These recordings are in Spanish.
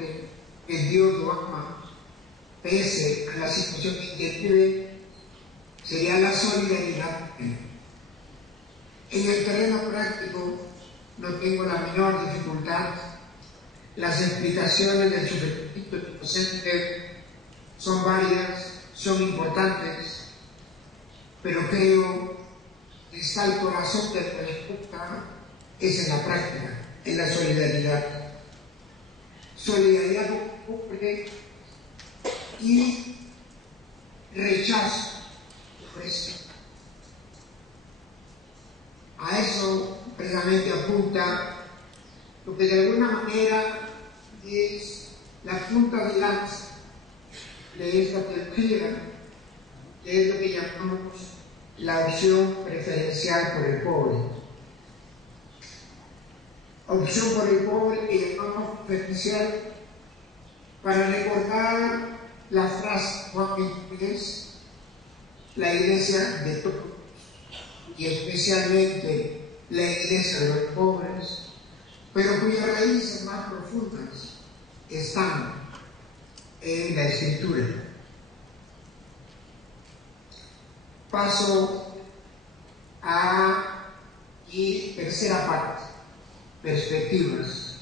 demuestre que Dios lo ama, pese a la situación que vive, sería la solidaridad. En el terreno práctico no tengo la menor dificultad. Las explicaciones del sufrimiento inocente son válidas, son importantes, pero creo que está el corazón de la respuesta es en la práctica, en la solidaridad. Solidaridad pobre y rechazo. A eso precisamente apunta lo que de alguna manera es la punta de lanza de esta teología, que es lo que llamamos la opción preferencial por el pobre. Opción por el pobre que llamamos preferencial para recordar la frase Juan 23, la iglesia de todos, y especialmente la iglesia de los pobres, pero cuyas raíces más profundas están en la Escritura. Paso a y tercera parte, perspectivas.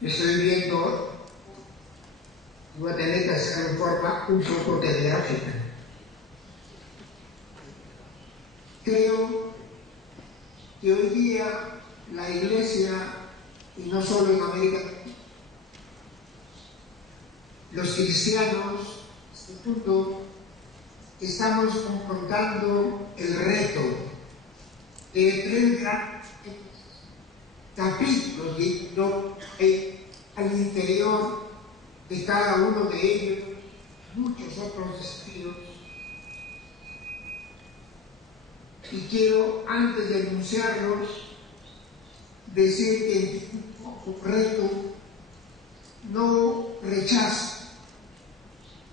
Estoy viendo, voy a tener que hacer en forma un poco telegráfica. Creo que hoy día la Iglesia, y no solo en América, los cristianos, a este punto, estamos confrontando el reto de 3 grandes capítulos al interior de cada uno de ellos, muchos otros desafíos. Y quiero, antes de enunciarlos, decir que el reto no rechazo,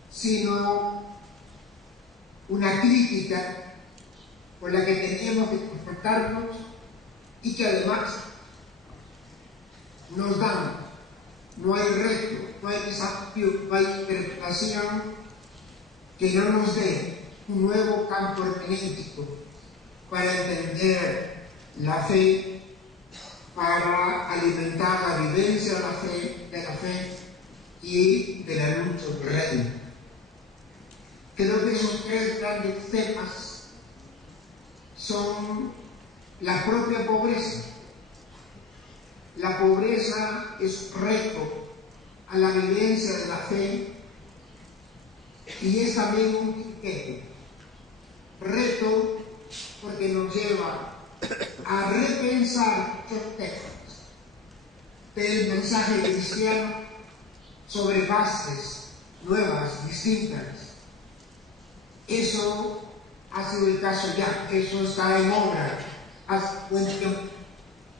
sino una crítica con la que tenemos que confrontarnos y que además nos dan. No hay reto, no hay desafío, no hay interpretación que no nos dé un nuevo campo hermenéutico para entender la fe, para alimentar la vivencia de la fe y de la lucha del reino. Creo que esos 3 grandes temas son la propia pobreza. La pobreza es un reto a la vivencia de la fe y es también un criterio. Reto porque nos lleva a repensar los textos del mensaje cristiano sobre bases nuevas, distintas. Eso ha sido el caso ya, eso está en obra hace buen tiempo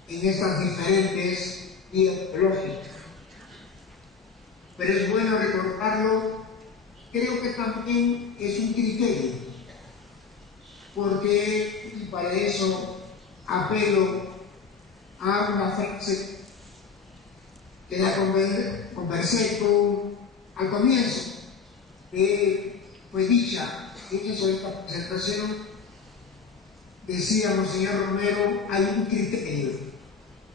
en estas diferentes vías teológicas. Pero es bueno recordarlo, creo que también es un criterio, porque, y para eso apelo a una frase que la conversé al comienzo, que fue dicha en esta presentación. Decía Monseñor Romero, hay un criterio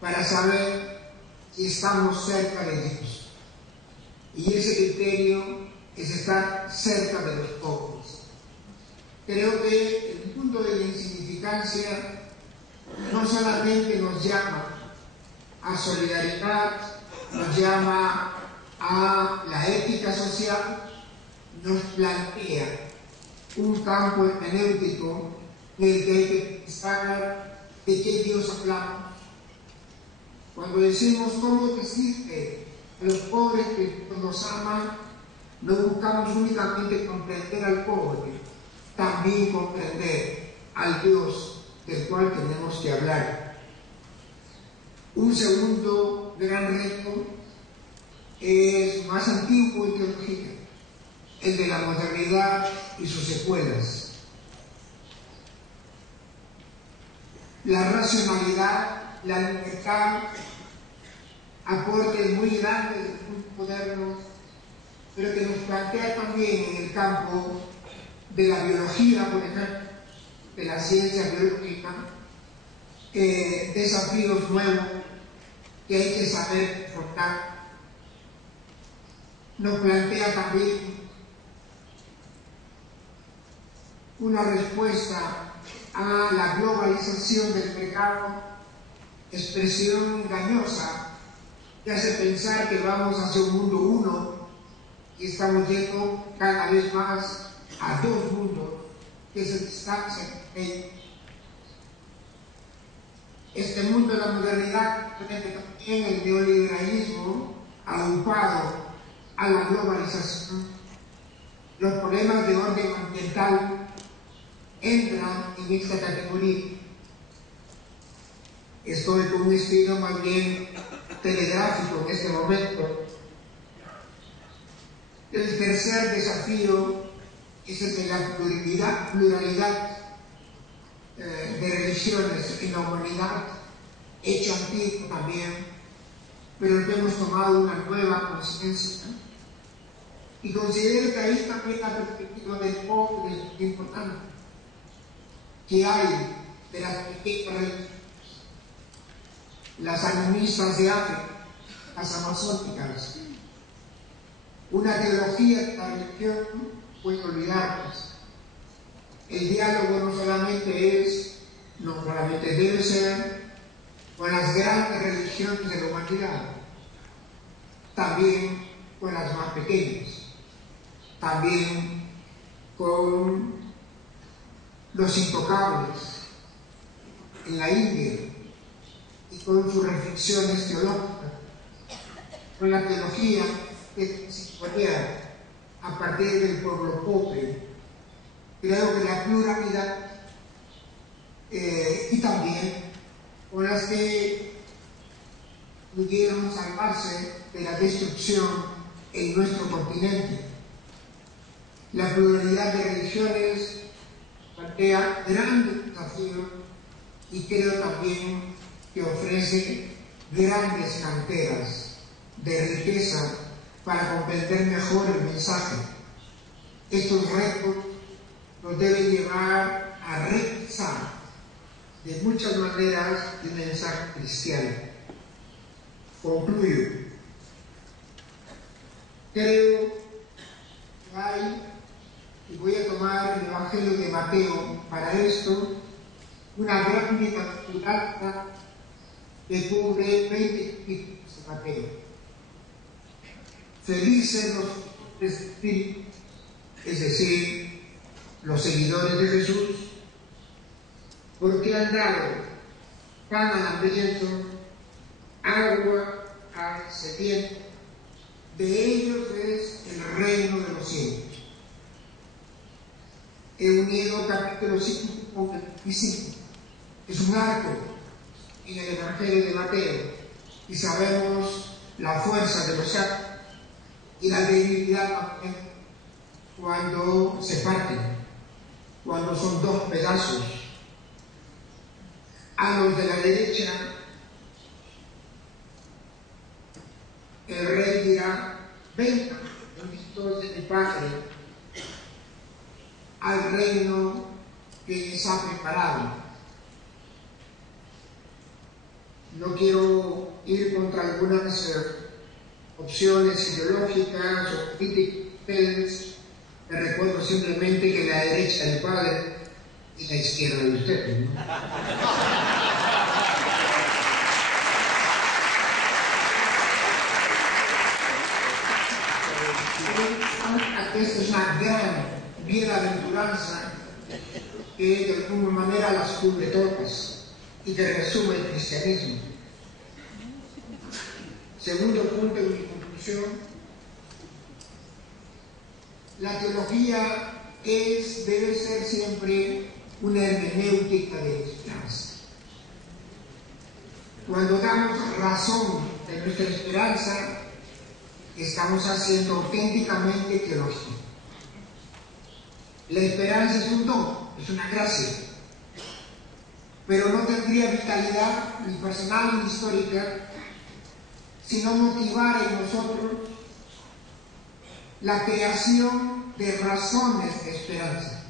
para saber si estamos cerca de Dios, y ese criterio es estar cerca de los pobres. Creo que el punto de la insignificancia no solamente nos llama a solidaridad, nos llama a la ética social, nos plantea un campo hermenéutico en el que hay que pensar de qué Dios hablamos. Cuando decimos cómo decirle a los pobres que Dios nos ama, no buscamos únicamente comprender al pobre, también comprender al Dios del cual tenemos que hablar. Un segundo gran reto es más antiguo en teología, el de la modernidad y sus secuelas. La racionalidad, la libertad aportes muy grandes, muy modernos, pero que nos plantea también en el campo de la biología, por ejemplo, de la ciencia biológica, desafíos nuevos que hay que saber afrontar. Nos plantea también una respuesta a la globalización del mercado, expresión engañosa que hace pensar que vamos hacia un mundo uno y estamos yendo cada vez más a dos mundos que se distancian. Este mundo de la modernidad, también el neoliberalismo, agrupado a la globalización, los problemas de orden ambiental entran en esta categoría. Estoy con un estilo más bien telegráfico en este momento. El tercer desafío es el de la pluralidad de religiones en la humanidad, hecho antiguo también, pero que hemos tomado una nueva conciencia. Y considero que ahí también la perspectiva del pobre es importante, que hay de las pequeñas religiones, las animistas de África, las amazónicas, una teología de la religión puede olvidarnos. El diálogo no solamente debe ser con las grandes religiones de la humanidad, también con las más pequeñas, también con los intocables en la India y con sus reflexiones teológicas, con la teología que se podía a partir del pueblo pobre. Creo que la pluralidad y también con las que pudieron salvarse de la destrucción en nuestro continente. La pluralidad de religiones plantea grandes desafíos y creo también que ofrece grandes canteras de riqueza para comprender mejor el mensaje. Estos retos nos deben llevar a repensar de muchas maneras el mensaje cristiano. Concluyo. Creo que hay, y voy a tomar el Evangelio de Mateo para esto, una gran bienaventuranza que cubre 20 capítulos de Mateo. Felices los espíritus, es decir, los seguidores de Jesús, porque han dado pan al hambriento, agua al sediento. De ellos es el reino de los cielos. He unido capítulo 5 con 25. Es un arco en el Evangelio de Mateo y sabemos la fuerza de los actos y la debilidad cuando se parten, cuando son dos pedazos. A los de la derecha, el rey dirá: venga, benditos de mi Padre, al reino que les ha preparado. No quiero ir contra algunas opciones ideológicas o políticas. Les recuerdo simplemente que la derecha del Padre y la izquierda de ustedes, ¿no? Esta es una gran bienaventuranza que de alguna manera las cubre todas y que resume el cristianismo. Segundo punto de mi conclusión: la teología debe ser siempre una hermenéutica de esperanza. Cuando damos razón de nuestra esperanza, estamos haciendo auténticamente teología. La esperanza es un don, es una gracia, pero no tendría vitalidad ni personal ni histórica sino motivar en nosotros la creación de razones de esperanza.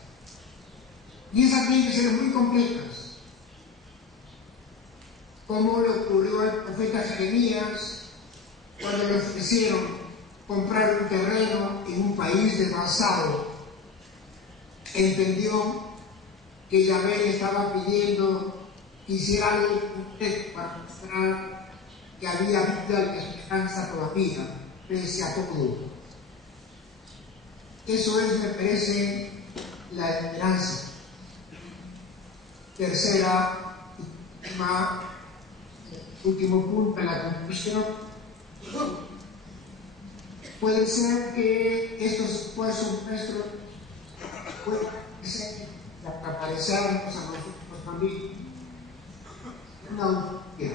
Y esas tienen que ser muy complejas, como le ocurrió al profeta Jeremías cuando le ofrecieron comprar un terreno en un país devastado. Entendió que Yahvé le estaba pidiendo que hiciera algo para mostrar que había vida y esperanza todavía, pese a todo. Eso es, me parece, la esperanza. Tercera y último punto en la conclusión. Puede ser que estos esfuerzos nuestros puedan aparecernos a nosotros también una utopía.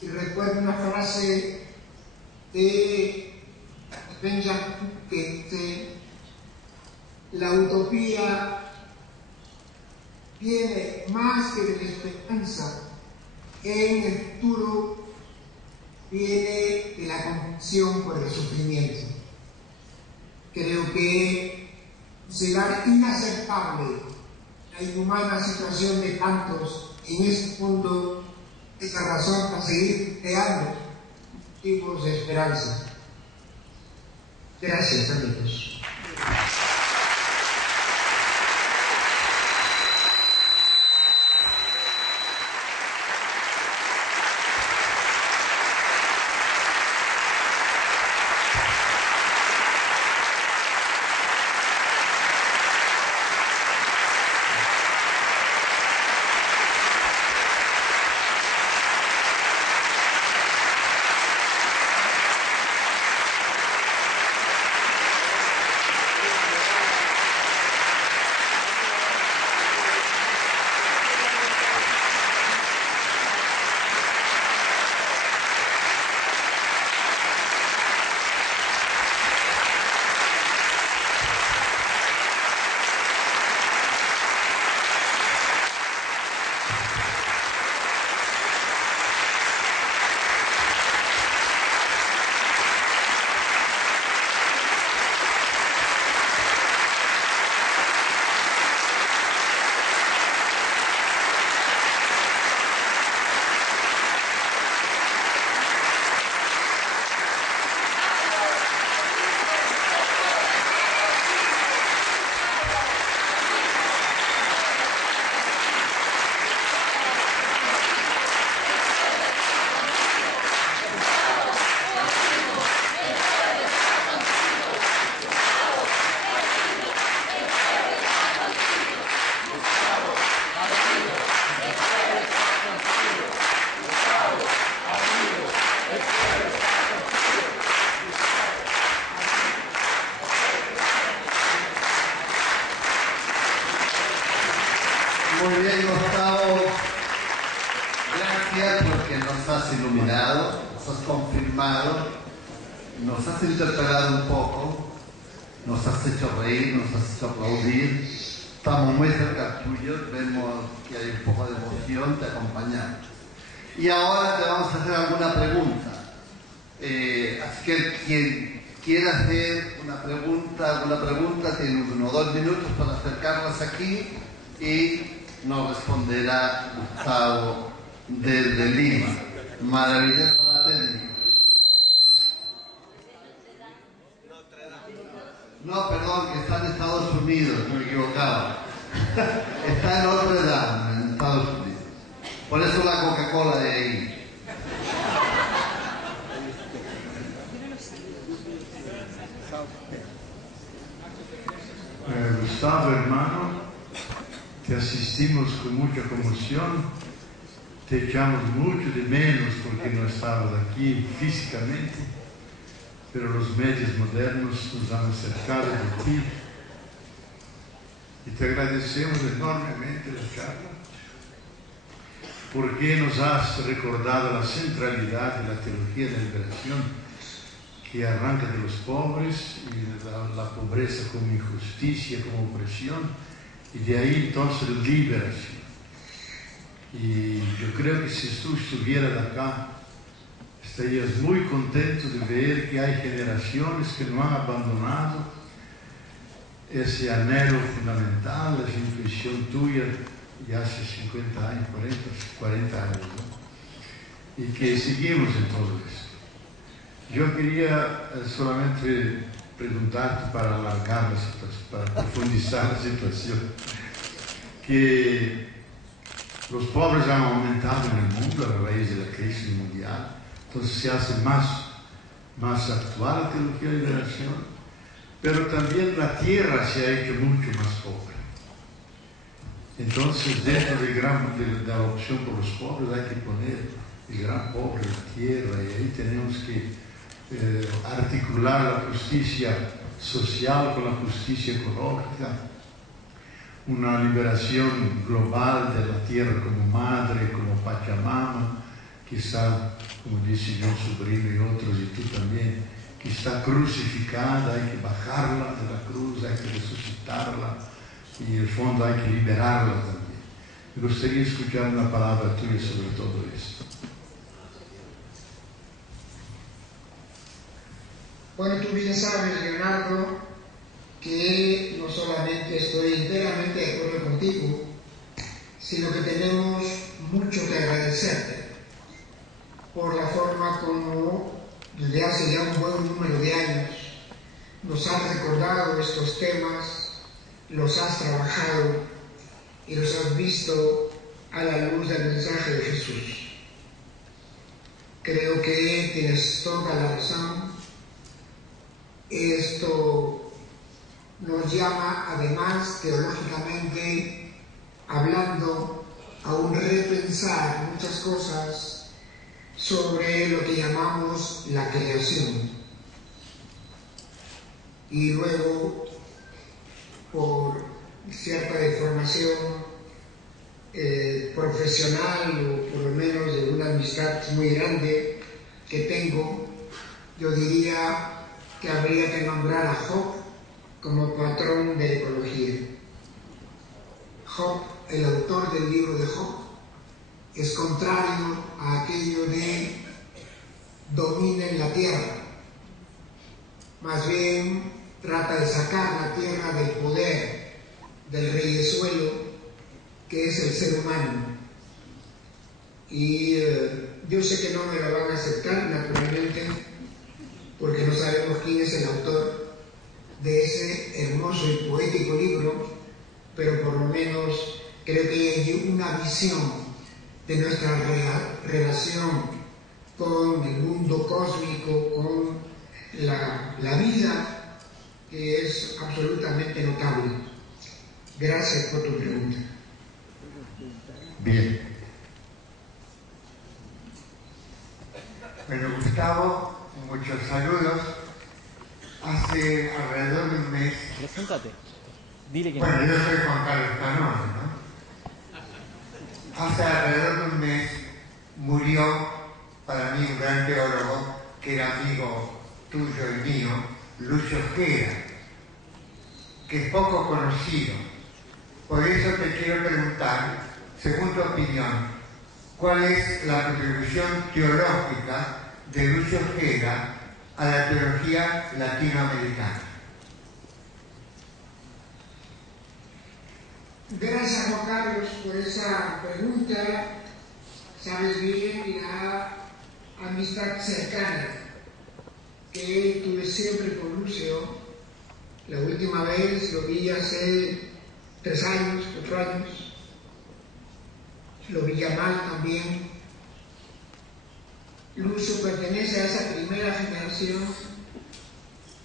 Y recuerdo una frase de Benjamin que dice: la utopía viene más que de la esperanza en el futuro, viene de la compasión por el sufrimiento. Creo que será inaceptable la inhumana situación de tantos en este mundo. Esa razón para seguir creando motivos de esperanza. Gracias, amigos. Muy bien, Gustavo. Gracias porque nos has iluminado, nos has confirmado, nos has interpelado un poco, nos has hecho reír, nos has hecho aplaudir. Estamos muy cerca tuyo, vemos que hay un poco de emoción, te acompañamos. Y ahora te vamos a hacer alguna pregunta. Así que quien quiera hacer alguna pregunta, tiene 1 o 2 minutos para acercarlas aquí y nos responderá Gustavo desde Lima. Maravillosa la técnica. No, perdón, que está en Estados Unidos, me he equivocado. Está en Notre Dame, en Estados Unidos. Por eso la Coca-Cola de ahí. Gustavo, hermano, te asistimos con mucha conmoción, te echamos mucho de menos porque no estabas aquí físicamente, pero los medios modernos nos han acercado de ti y te agradecemos enormemente la charla porque nos has recordado la centralidad de la teología de la liberación que arranca de los pobres y la pobreza como injusticia, como opresión, y de ahí entonces liberación. Y yo creo que si tú estuvieras acá, estarías muy contento de ver que hay generaciones que no han abandonado ese anhelo fundamental, esa intuición tuya ya hace 50 años, 40 años, ¿no? Y que seguimos en todo esto. Yo quería solamente preguntarte para alargar la situación, para profundizar la situación, que los pobres han aumentado en el mundo a raíz de la crisis mundial, entonces se hace más actual la teología de liberación, pero también la tierra se ha hecho mucho más pobre. Entonces, dentro de la opción por los pobres hay que poner el gran pobre, la tierra, y ahí tenemos que articular la justicia social con la justicia ecológica, una liberación global de la tierra como madre, como Pachamama, quizá, como dice John Sobrino y otros, y tú también, que está crucificada, hay que bajarla de la cruz, hay que resucitarla, y en el fondo hay que liberarla también. Me gustaría escuchar una palabra tuya sobre todo esto. Bueno, tú bien sabes, Leonardo, que no solamente estoy enteramente de acuerdo contigo, sino que tenemos mucho que agradecerte por la forma como desde hace ya un buen número de años nos has recordado estos temas, los has trabajado y los has visto a la luz del mensaje de Jesús. Creo que tienes toda la razón. Esto nos llama, además, teológicamente hablando, a un repensar muchas cosas sobre lo que llamamos la creación. Y luego, por cierta deformación profesional, o por lo menos de una amistad muy grande que tengo, yo diría que habría que nombrar a Job como patrón de ecología. Job, el autor del libro de Job, es contrario a aquello de dominen la tierra. Más bien trata de sacar la tierra del poder del rey de suelo, que es el ser humano. Y yo sé que no me lo van a aceptar, naturalmente, porque no sabemos quién es el autor de ese hermoso y poético libro, pero por lo menos creo que hay una visión de nuestra relación con el mundo cósmico, con la vida, que es absolutamente notable. Gracias por tu pregunta. Bien. Bueno, Gustavo, muchos saludos. Hace alrededor de un mes... Preséntate. Dile que bueno, yo soy Juan Carlos Canone, ¿no? Hace alrededor de un mes murió para mí un gran teólogo que era amigo tuyo y mío, Lucio Ojeda, que es poco conocido. Por eso te quiero preguntar, según tu opinión, ¿cuál es la contribución teológica de Lucio Ojeda a la teología latinoamericana? Gracias, Juan Carlos, por esa pregunta. Sabes bien la amistad cercana que tuve siempre con Lucio. La última vez lo vi hace 3 años, 4 años. Lo vi ya mal también. Lucio pertenece a esa primera generación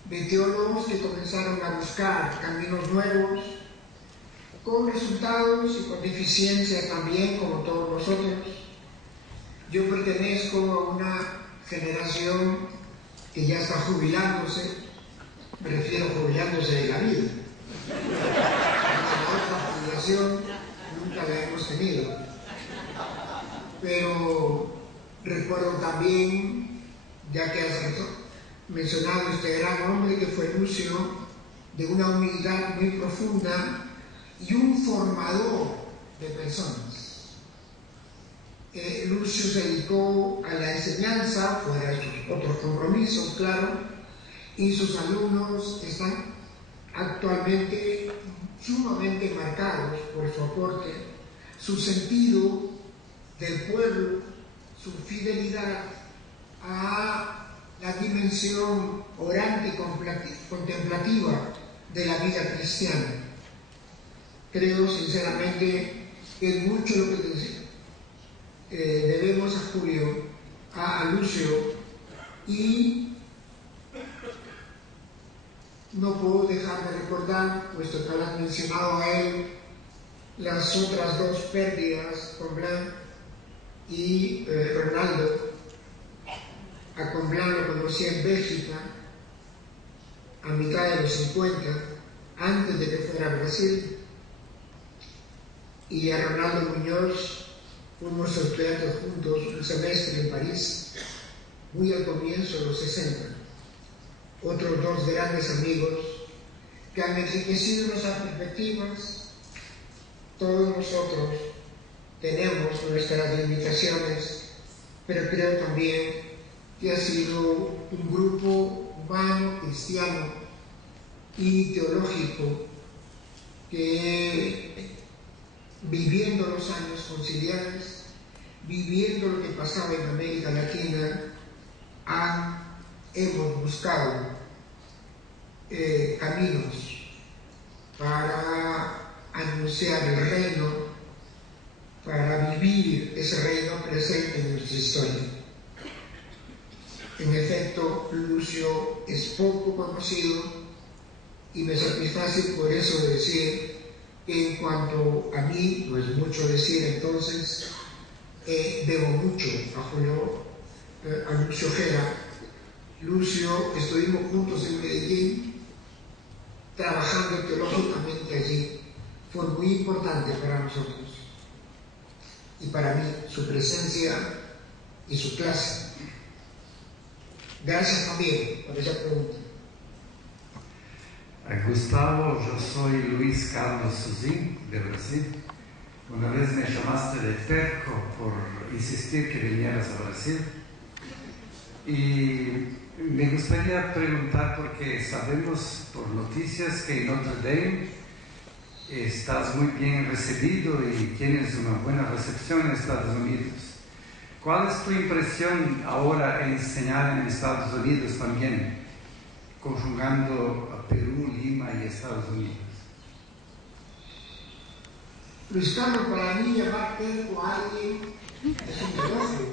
de teólogos que comenzaron a buscar caminos nuevos, con resultados y con deficiencias también, como todos nosotros. Yo pertenezco a una generación que ya está jubilándose, me refiero a jubilándose de la vida. La otra jubilación nunca la hemos tenido. Pero recuerdo también, ya que has mencionado este gran hombre que fue Lucio, de una humildad muy profunda y un formador de personas. Lucio se dedicó a la enseñanza, fuera de sus otros compromisos, claro, y sus alumnos están actualmente sumamente marcados por su aporte, su sentido del pueblo, su fidelidad a la dimensión orante y contemplativa de la vida cristiana. Creo sinceramente que es mucho lo que debemos a Julio, a Lucio, y no puedo dejar de recordar, puesto que lo han mencionado a él, las otras dos pérdidas, Comblan y Ronaldo. A Comblan lo conocí en Bélgica a mitad de los 50, antes de que fuera a Brasil, y a Ronaldo Muñoz fuimos estudiantes juntos un semestre en París, muy al comienzo de los 60. Otros dos grandes amigos que han enriquecido nuestras perspectivas. Todos nosotros tenemos nuestras limitaciones, pero creo también que ha sido un grupo humano, cristiano y teológico que, viviendo los años conciliares, viviendo lo que pasaba en América Latina, hemos buscado caminos para anunciar el reino, para vivir ese reino presente en nuestra historia. En efecto, Lucio es poco conocido y me satisface por eso decir que en cuanto a mí, no es mucho decir entonces, debo mucho a Lucio Gera. Lucio, estuvimos juntos en Medellín, trabajando teológicamente allí. Fue muy importante para nosotros y para mí su presencia y su clase. Gracias también por esa pregunta. Gustavo, yo soy Luis Carlos Suzin, de Brasil. Una vez me llamaste de terco por insistir que vinieras a Brasil. Y me gustaría preguntar, porque sabemos por noticias que en Notre Dame estás muy bien recibido y tienes una buena recepción en Estados Unidos. ¿Cuál es tu impresión ahora en enseñar en Estados Unidos también, conjugando a Perú, Lima y Estados Unidos? Luis Carlos, para mí llamar terco a alguien es un negocio.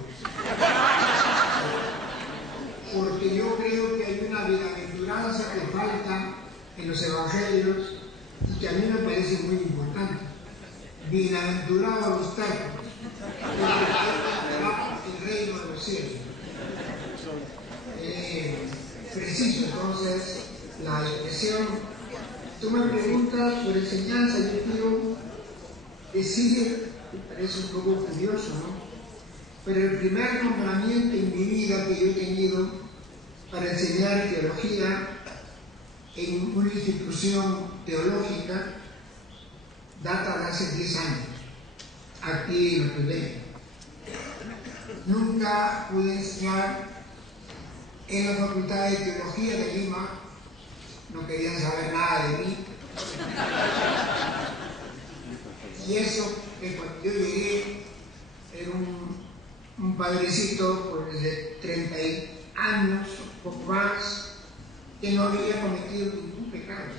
Porque yo creo que hay una bienaventuranza que falta en los evangelios y que a mí me parece muy importante. Bienaventurados los tercos, el reino de los cielos. Preciso entonces la expresión. Tú me preguntas por enseñanza, yo quiero decir, me parece un poco curioso, ¿no? Pero el primer nombramiento en mi vida que yo he tenido para enseñar teología en una institución teológica data de hace 10 años, aquí en Notre Dame. Nunca pude enseñar en la Facultad de Teología de Lima, no querían saber nada de mí. Y eso que cuando yo llegué era un padrecito por desde 30 años, un poco más, que no había cometido ningún pecado.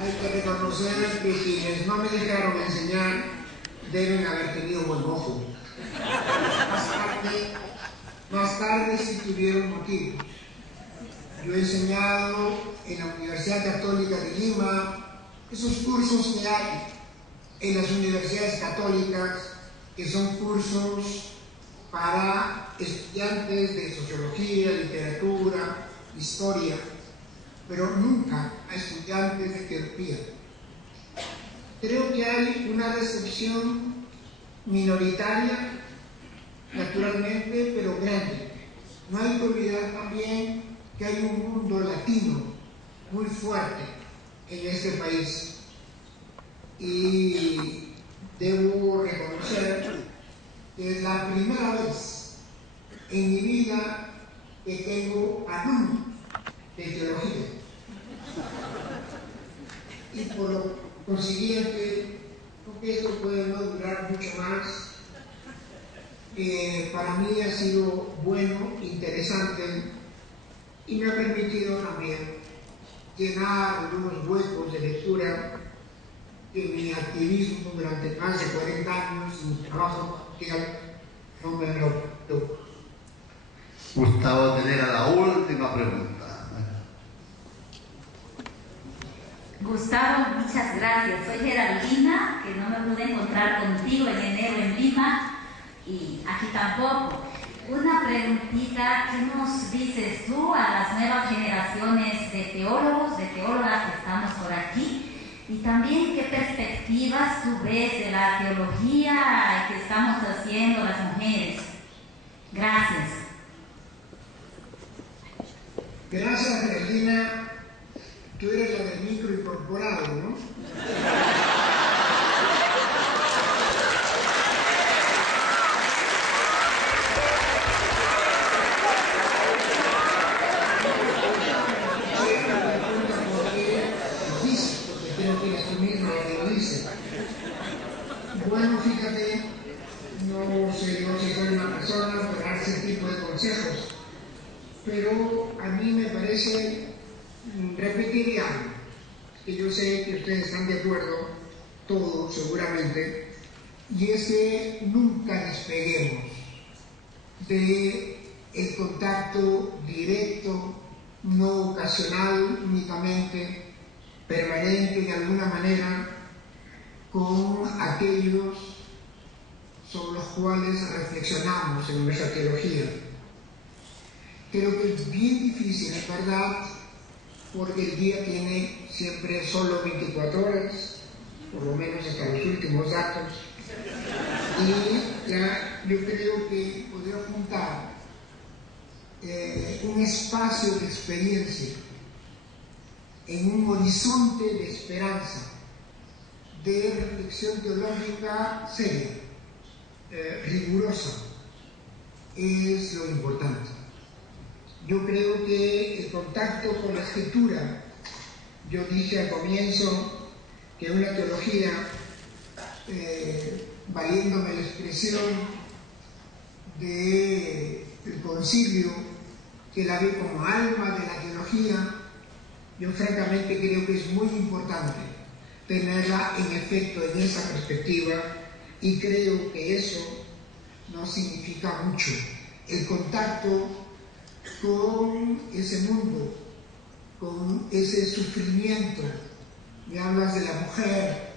Hay que reconocer que quienes no me dejaron enseñar deben haber tenido buen ojo. Más tarde sí tuvieron motivos. Yo he enseñado en la Universidad Católica de Lima, esos cursos que hay en las universidades católicas, que son cursos para estudiantes de sociología, literatura, historia, pero nunca a estudiantes de teología. Creo que hay una recepción minoritaria, naturalmente, pero grande. No hay que olvidar también que hay un mundo latino muy fuerte en este país. y debo reconocer que es la primera vez en mi vida que tengo alumnos de teología. Y por lo consiguiente, creo que esto puede no durar mucho más. Para mí ha sido bueno, interesante y me ha permitido también llenar algunos huecos de lectura que mi activismo durante más de 40 años, mi trabajo social, no me lo dio. Gustavo, tener a la última pregunta. Gustavo, muchas gracias. Soy Geraldina, que no me pude encontrar contigo en enero en Lima y aquí tampoco. Una preguntita, ¿qué nos dices tú a las nuevas generaciones de teólogos, de teólogas que estamos por aquí? Y también, ¿qué perspectivas tú ves de la teología que estamos haciendo las mujeres? Gracias. Gracias, Geraldina. Tú eres la del micro incorporado, ¿no? Bueno, fíjate, no sé si soy una persona para dar ese tipo de consejos, pero a mí me parece repetir algo, que yo sé que ustedes están de acuerdo, todos seguramente, y es que nunca despeguemos del contacto directo, no ocasional únicamente, permanente de alguna manera, con aquellos sobre los cuales reflexionamos en nuestra teología. Creo que es bien difícil, es verdad, porque el día tiene siempre solo 24 horas, por lo menos hasta los últimos datos, y yo creo que podría apuntar un espacio de experiencia en un horizonte de esperanza, de reflexión teológica seria, rigurosa, es lo importante. Yo creo que el contacto con la escritura, yo dije al comienzo que una teología, valiéndome la expresión del concilio, que la ve como alma de la teología, yo francamente creo que es muy importante tenerla en efecto en esa perspectiva, y creo que eso no significa mucho. El contacto con ese mundo, con ese sufrimiento. Me hablas de la mujer,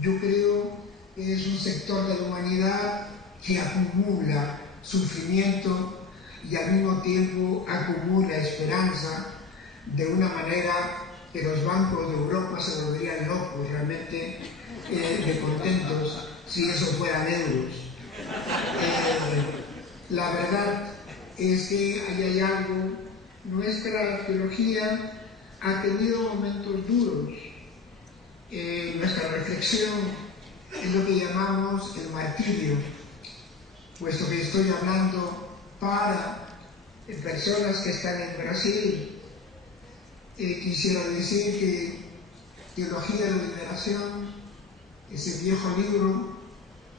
yo creo que es un sector de la humanidad que acumula sufrimiento y al mismo tiempo acumula esperanza de una manera que los bancos de Europa se volverían locos realmente de contentos si eso fueran euros. La verdad es que ahí hay algo. Nuestra teología ha tenido momentos duros. Nuestra reflexión es lo que llamamos el martirio, puesto que estoy hablando para personas que están en Brasil. Quisiera decir que Teología de la Liberación, ese viejo libro,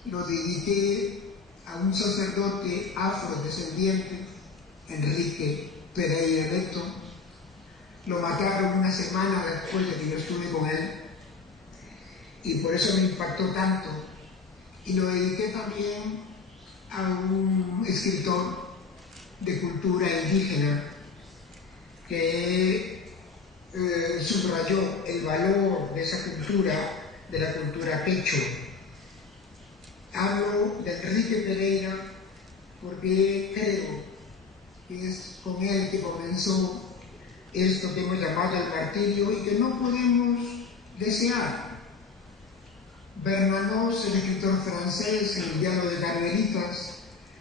lo dediqué a un sacerdote afrodescendiente, Enrique Pereira Neto. Lo mataron una semana después de que yo estuve con él, y por eso me impactó tanto. Y lo dediqué también a un escritor de cultura indígena que subrayó el valor de esa cultura, de la cultura quechua. Hablo de Enrique Pereira porque creo que es con él que comenzó esto que hemos llamado el martirio y que no podemos desear. Bernanos, el escritor francés, en el diálogo de Carmelitas,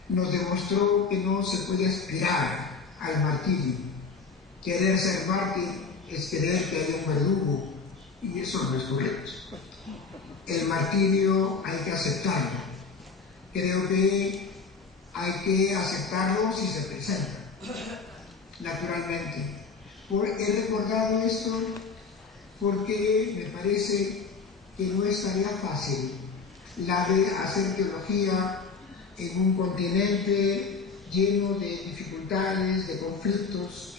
nos demostró que no se puede aspirar al martirio. Querer ser mártir es creer que hay un verdugo, y eso no es correcto. el martirio hay que aceptarlo. Creo que hay que aceptarlo si se presenta, naturalmente. He recordado esto porque me parece que no es tarea fácil la de hacer teología en un continente lleno de dificultades, de conflictos,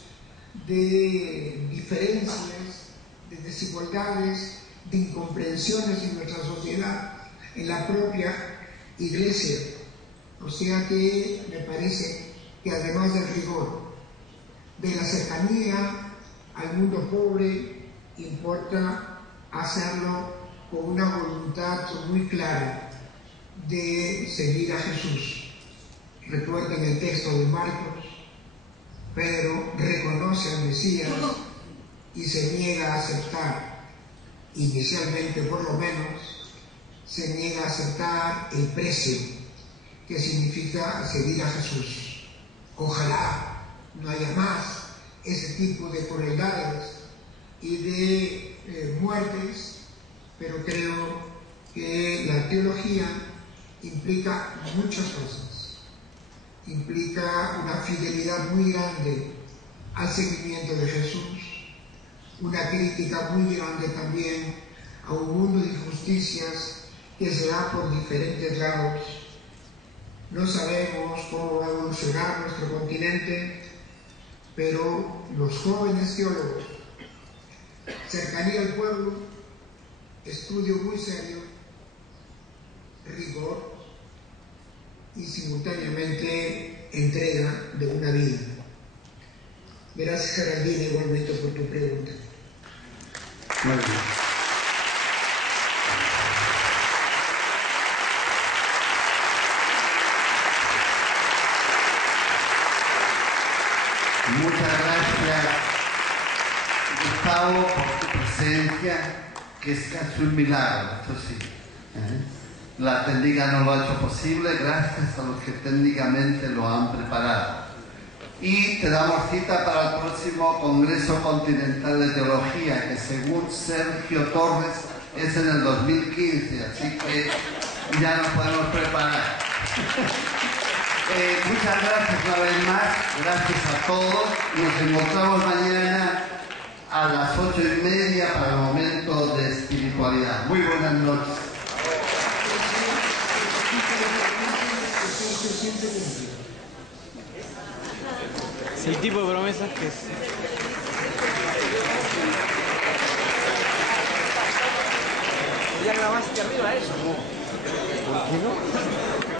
de diferencias, de desigualdades, de incomprensiones en nuestra sociedad, en la propia Iglesia. O sea que me parece que además del rigor, de la cercanía al mundo pobre, importa hacerlo con una voluntad muy clara de seguir a Jesús. Recuerden el texto de Marcos: Pedro reconoce al Mesías y se niega a aceptar, inicialmente por lo menos, se niega a aceptar el precio que significa seguir a Jesús. Ojalá no haya más ese tipo de crueldades y de muertes, pero creo que la teología implica muchas cosas. Implica una fidelidad muy grande al seguimiento de Jesús, una crítica muy grande también a un mundo de injusticias que se da por diferentes lados. No sabemos cómo va a evolucionar nuestro continente, pero los jóvenes teólogos, cercanía al pueblo, estudio muy serio, rigor y simultáneamente entrega de una vida. Gracias, Geraldine, igualmente por tu pregunta. Muy bien. Muchas gracias, Gustavo, por tu presencia, que es casi un milagro, esto sí. La técnica no lo ha hecho posible gracias a los que técnicamente lo han preparado. Y te damos cita para el próximo Congreso Continental de Teología, que según Sergio Torres es en el 2015, así que ya nos podemos preparar. Muchas gracias una vez más, gracias a todos. Nos encontramos mañana a las 8:30 para el momento de espiritualidad. Muy buenas noches. Es el tipo de promesas que es. Ya grabaste arriba eso. ¿Por qué no?